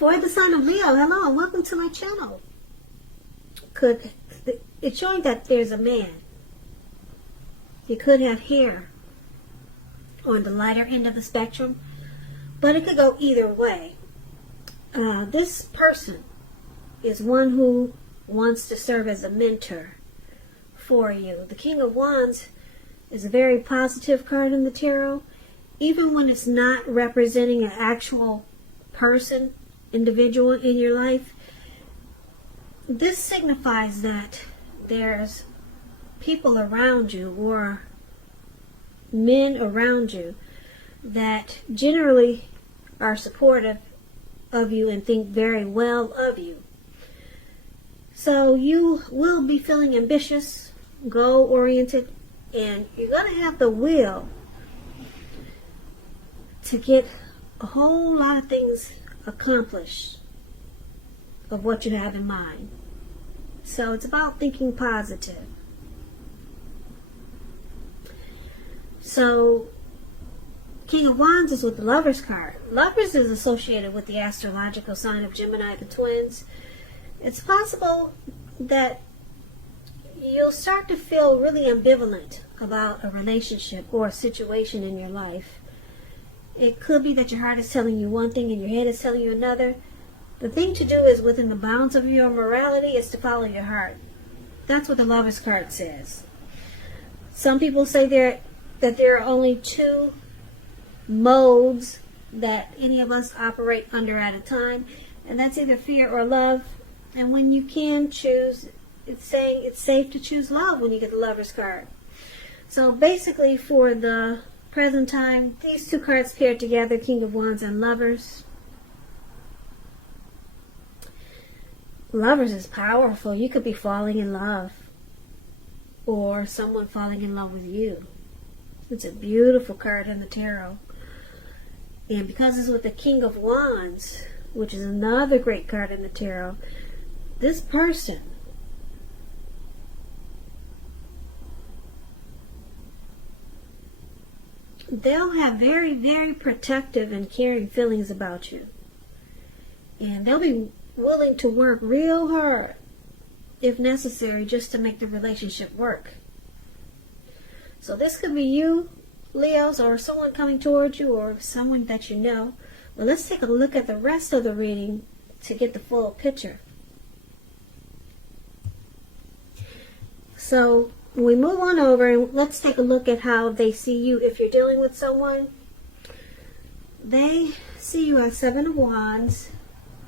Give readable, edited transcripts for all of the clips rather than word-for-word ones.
For the sign of Leo, hello and welcome to my channel. It's showing that there's a man. You could have hair on the lighter end of the spectrum, but it could go either way. This person is one who wants to serve as a mentor for you. The King of Wands is a very positive card in the tarot, even when it's not representing an actual person, individual in your life. This signifies that there's people around you or men around you that generally are supportive of you and think very well of you. So you will be feeling ambitious, goal-oriented, and you're going to have the will to get a whole lot of things accomplished of what you have in mind. So it's about thinking positive. So King of Wands is with the Lovers card. Lovers is associated with the astrological sign of Gemini, the twins. It's possible that you'll start to feel really ambivalent about a relationship or a situation in your life. It could be that your heart is telling you one thing and your head is telling you another. The thing to do is, within the bounds of your morality, is to follow your heart. That's what the Lovers card says. Some people say that there are only two modes that any of us operate under at a time, and that's either fear or love. And when you can choose, it's saying it's safe to choose love when you get the Lovers card. So basically, for the present time, these two cards paired together, King of Wands and Lovers. Lovers is powerful. You could be falling in love, or someone falling in love with you. It's a beautiful card in the tarot. And because it's with the King of Wands, which is another great card in the tarot, this person they'll have very, very protective and caring feelings about you. And they'll be willing to work real hard, if necessary, just to make the relationship work. So this could be you, Leos, or someone coming towards you, or someone that you know. Well, let's take a look at the rest of the reading to get the full picture. So we move on over and let's take a look at how they see you. If you're dealing with someone, they see you as Seven of Wands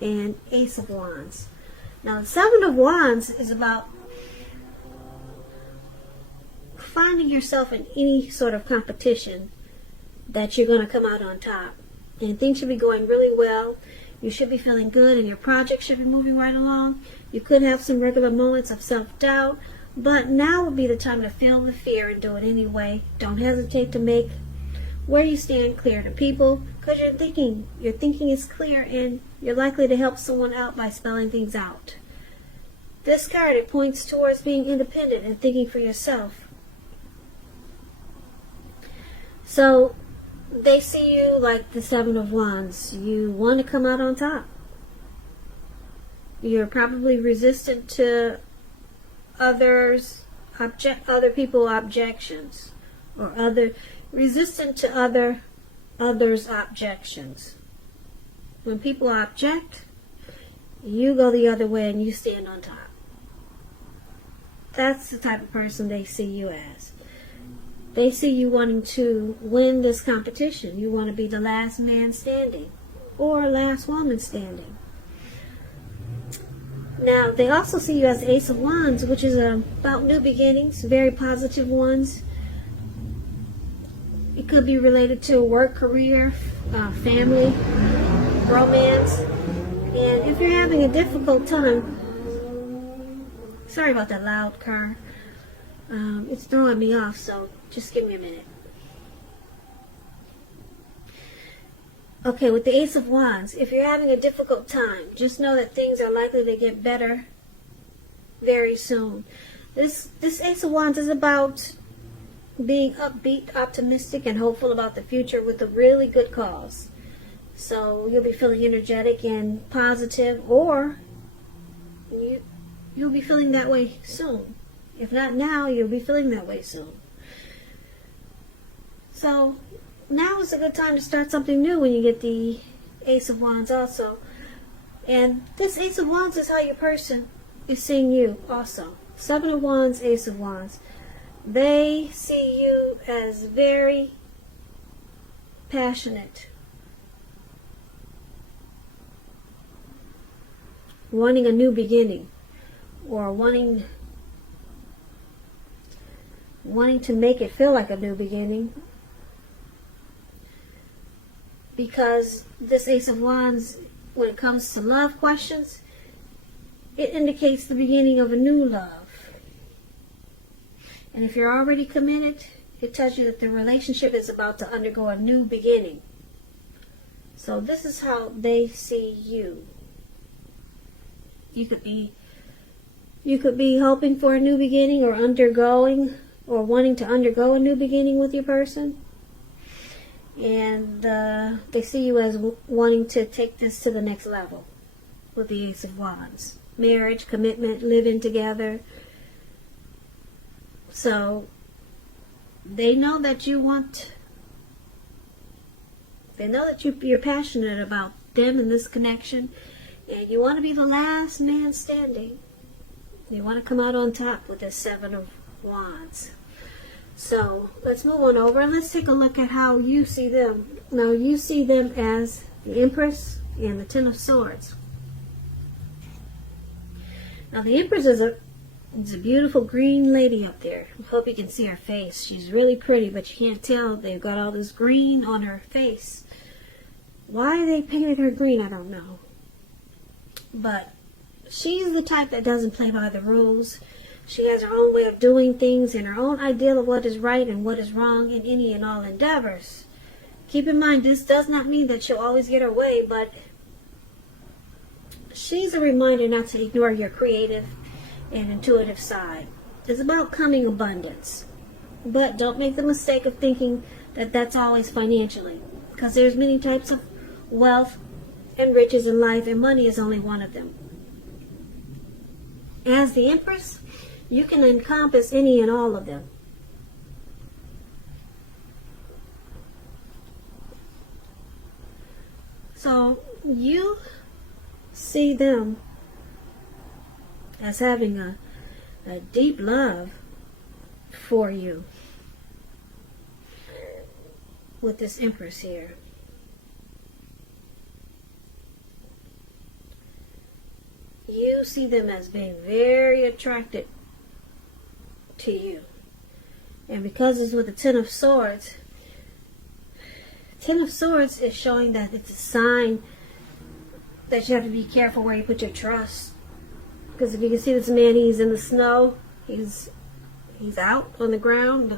and Ace of Wands. Now, the Seven of Wands is about finding yourself in any sort of competition that you're going to come out on top. And things should be going really well. You should be feeling good and your project should be moving right along. You could have some regular moments of self-doubt, but now would be the time to feel the fear and do it anyway. Don't hesitate to make where you stand clear to people, because your thinking is clear and you're likely to help someone out by spelling things out. This card, it points towards being independent and thinking for yourself. So they see you like the Seven of Wands. You want to come out on top. You're probably resistant to other people's objections, or resistant to others' objections. When people object, you go the other way and you stand on top. That's the type of person they see you as. They see you wanting to win this competition. You want to be the last man standing, or last woman standing. Now, they also see you as the Ace of Wands, which is about new beginnings, very positive ones. It could be related to work, career, family, romance. And if you're having a difficult time, sorry about that loud car. It's throwing me off, so just give me a minute. Okay, with the Ace of Wands, if you're having a difficult time, just know that things are likely to get better very soon. This Ace of Wands is about being upbeat, optimistic, and hopeful about the future with a really good cause. So you'll be feeling energetic and positive, or you'll be feeling that way soon. If not now, you'll be feeling that way soon. So now is a good time to start something new when you get the Ace of Wands also. And this Ace of Wands is how your person is seeing you also. Seven of Wands, Ace of Wands. They see you as very passionate, wanting a new beginning, or wanting to make it feel like a new beginning, because this Ace of Wands, when it comes to love questions, it indicates the beginning of a new love. And if you're already committed, it tells you that the relationship is about to undergo a new beginning. So this is how they see you. You could be hoping for a new beginning, or undergoing, or wanting to undergo a new beginning with your person. And they see you as wanting to take this to the next level with the Ace of Wands. Marriage, commitment, living together. So they know that you're passionate about them and this connection, and you want to be the last man standing. You want to come out on top with this Seven of Wands. So let's move on over and let's take a look at how you see them. Now you see them as the Empress and the Ten of Swords. Now the Empress is a beautiful green lady up there. I hope you can see her face. She's really pretty, but you can't tell. They've got all this green on her face. Why they painted her green, I don't know. But she's the type that doesn't play by the rules. She has her own way of doing things and her own ideal of what is right and what is wrong in any and all endeavors. Keep in mind, this does not mean that she'll always get her way, but she's a reminder not to ignore your creative and intuitive side. It's about coming abundance. But don't make the mistake of thinking that that's always financially, because there's many types of wealth and riches in life, and money is only one of them. As the Empress, you can encompass any and all of them. So you see them as having a deep love for you with this Empress here. You see them as being very attracted to you. And because it's with the Ten of Swords is showing that it's a sign that you have to be careful where you put your trust. Because if you can see this man, he's in the snow. He's out on the ground.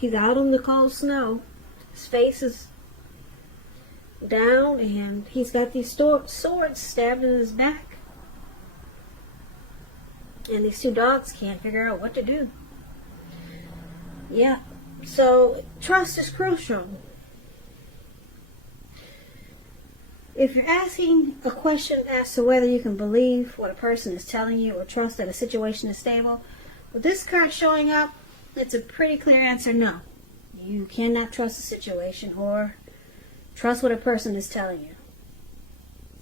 He's out on the cold snow. His face is down, and he's got these swords stabbed in his back. And these two dogs can't figure out what to do. Yeah, so trust is crucial. If you're asking a question as to whether you can believe what a person is telling you or trust that a situation is stable, with this card showing up, it's a pretty clear answer: no. You cannot trust a situation or trust what a person is telling you.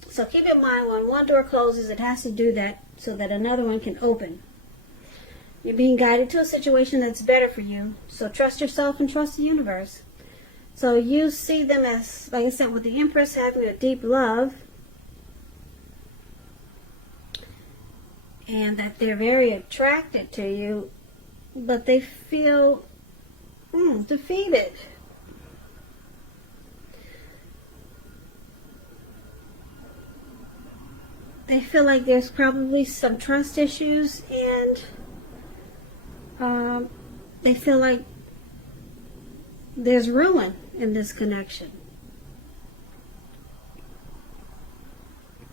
So keep in mind, when one door closes, it has to do that so that another one can open. You're being guided to a situation that's better for you, so trust yourself and trust the universe. So you see them as, like I said, with the Empress having a deep love, and that they're very attracted to you, but they feel defeated. They feel like there's probably some trust issues, and they feel like there's ruin in this connection,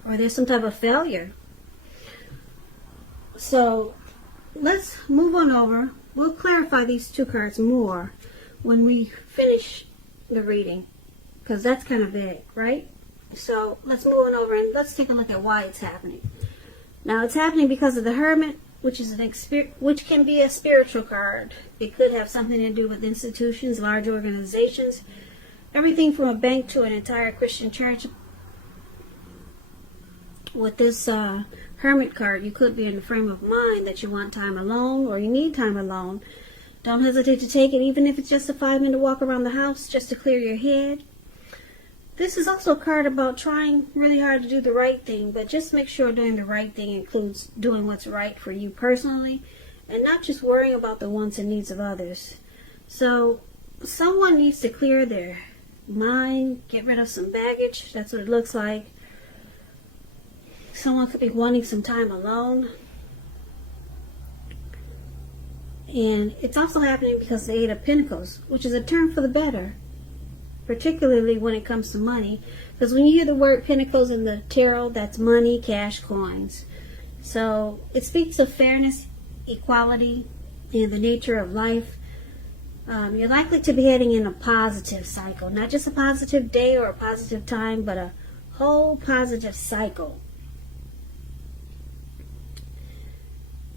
or there's some type of failure. So let's move on over. We'll clarify these two cards more when we finish the reading, because that's kind of vague, right? So let's move on over and let's take a look at why it's happening. Now it's happening because of the Hermit, which is which can be a spiritual card. It could have something to do with institutions, large organizations, everything from a bank to an entire Christian church. With this Hermit card, you could be in the frame of mind that you want time alone or you need time alone. Don't hesitate to take it, even if it's just a 5-minute walk around the house just to clear your head. This is also a card about trying really hard to do the right thing, but just make sure doing the right thing includes doing what's right for you personally and not just worrying about the wants and needs of others. So someone needs to clear their mind, get rid of some baggage. That's what it looks like. Someone could be wanting some time alone. And it's also happening because of the Eight of Pentacles, which is a turn for the better, particularly when it comes to money. Because when you hear the word Pentacles in the tarot, that's money, cash, coins. So it speaks of fairness, equality, and the nature of life. You're likely to be heading in a positive cycle. Not just a positive day or a positive time, but a whole positive cycle.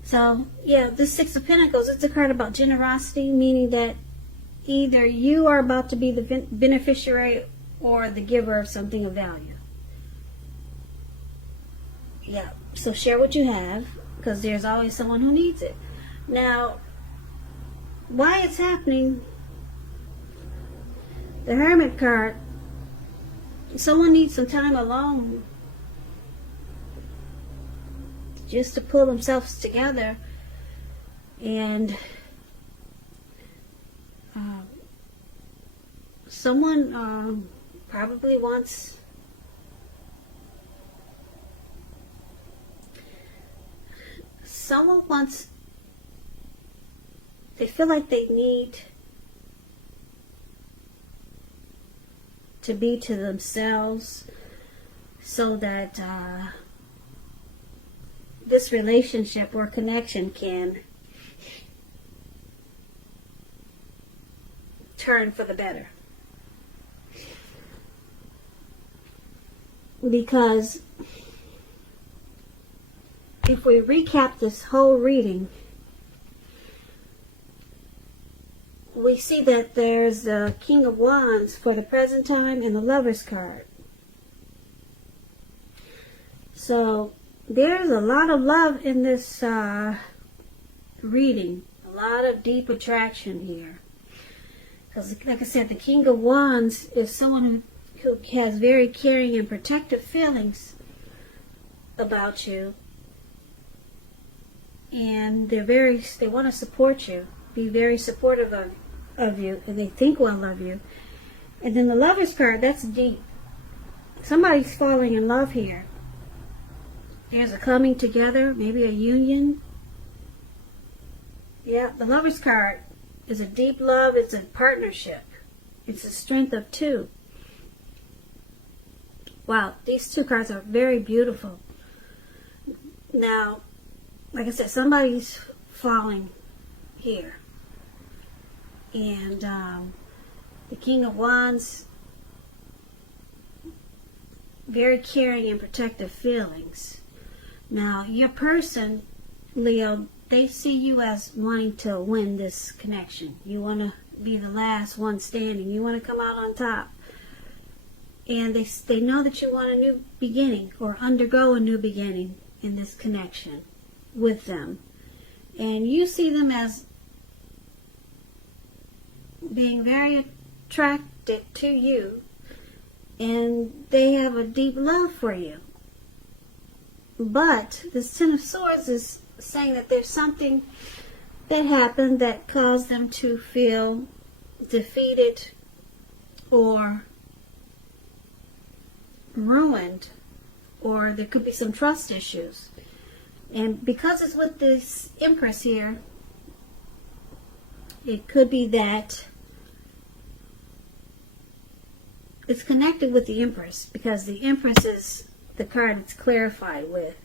So, yeah, this Six of Pentacles, it's a card about generosity, meaning that either you are about to be the beneficiary or the giver of something of value. Yeah, so share what you have, because there's always someone who needs it. Now, why it's happening, the Hermit card, someone needs some time alone just to pull themselves together, and someone probably wants they feel like they need to be to themselves so that this relationship or connection can turn for the better. Because if we recap this whole reading, we see that there's the King of Wands for the present time and the Lover's card. So there's a lot of love in this reading. A lot of deep attraction here. Because, like I said, the King of Wands is someone who has very caring and protective feelings about you. And they want to support you, be very supportive of you, and they think well of you. And then the Lover's card, that's deep. Somebody's falling in love here. There's a coming together, maybe a union. Yeah, the Lover's card is a deep love. It's a partnership. It's a strength of two. Wow, these two cards are very beautiful. Now, like I said, somebody's falling here. And the King of Wands, very caring and protective feelings. Now, your person, Leo, they see you as wanting to win this connection. You want to be the last one standing. You want to come out on top. And they know that you want a new beginning or undergo a new beginning in this connection with them. And you see them as being very attracted to you. And they have a deep love for you. But this Ten of Swords is saying that there's something that happened that caused them to feel defeated or ruined, or there could be some trust issues. And because it's with this Empress here, it could be that it's connected with the Empress, because the Empress is the card it's clarified with.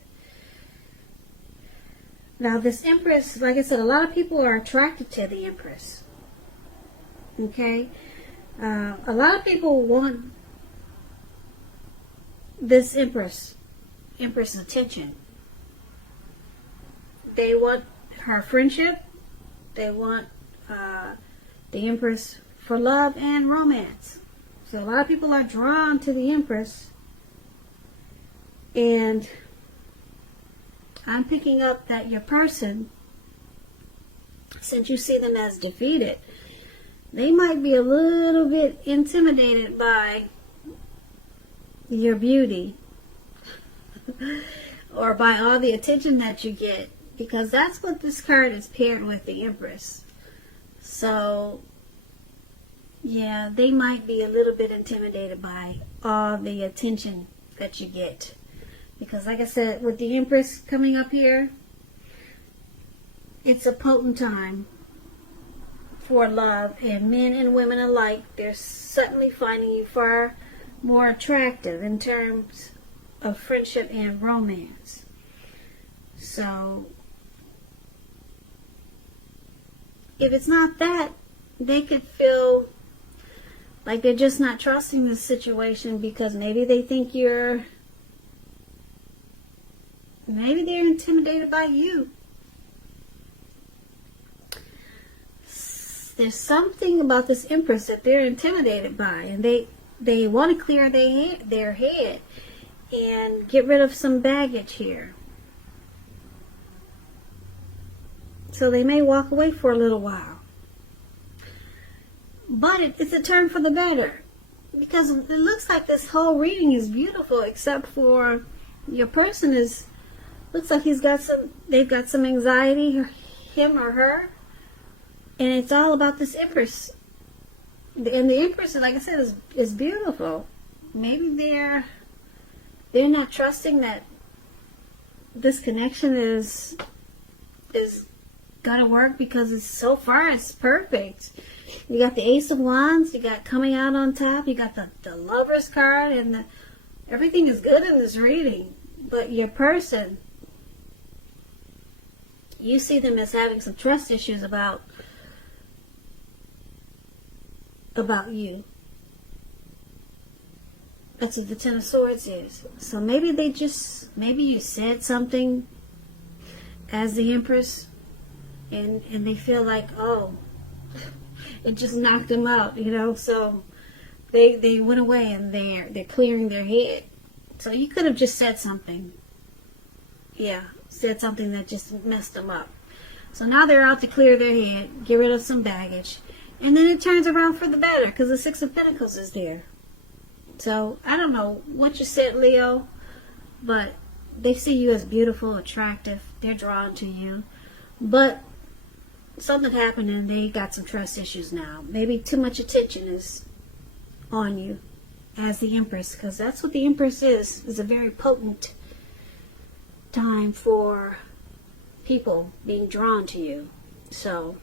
Now this Empress, like I said, a lot of people are attracted to the Empress. Okay? A lot of people want this Empress attention. They want her friendship. They want the Empress for love and romance. So a lot of people are drawn to the Empress. And I'm picking up that your person, since you see them as defeated, they might be a little bit intimidated by your beauty or by all the attention that you get, because that's what this card is paired with, the Empress. So yeah, they might be a little bit intimidated by all the attention that you get, because like I said, with the Empress coming up here, it's a potent time for love, and men and women alike, they're suddenly finding you far more attractive in terms of friendship and romance. So if it's not that, they could feel like they're just not trusting this situation, because maybe they think maybe they're intimidated by you. There's something about this Empress that they're intimidated by, and they want to clear their head and get rid of some baggage here. So they may walk away for a little while. But it's a turn for the better, because it looks like this whole reading is beautiful, except for your person looks like they've got some anxiety, him or her, and it's all about this Empress. And the Empress, like I said, is beautiful. Maybe they're not trusting that this connection is gonna work, because so far it's perfect. You got the Ace of Wands, you got coming out on top, you got the Lover's card, and everything is good in this reading. But your person, you see them as having some trust issues about you. That's what the Ten of Swords is. So maybe you said something as the Empress, and they feel like, oh, it just knocked them out, so they went away, and they're clearing their head. So you could have just said something. Yeah, said something that just messed them up. So now they're out to clear their head, get rid of some baggage, and then it turns around for the better, because the Six of Pentacles is there. So I don't know what you said, Leo, but they see you as beautiful, attractive. They're drawn to you. But something happened, and they got some trust issues now. Maybe too much attention is on you as the Empress, because that's what the Empress is a very potent time for people being drawn to you. So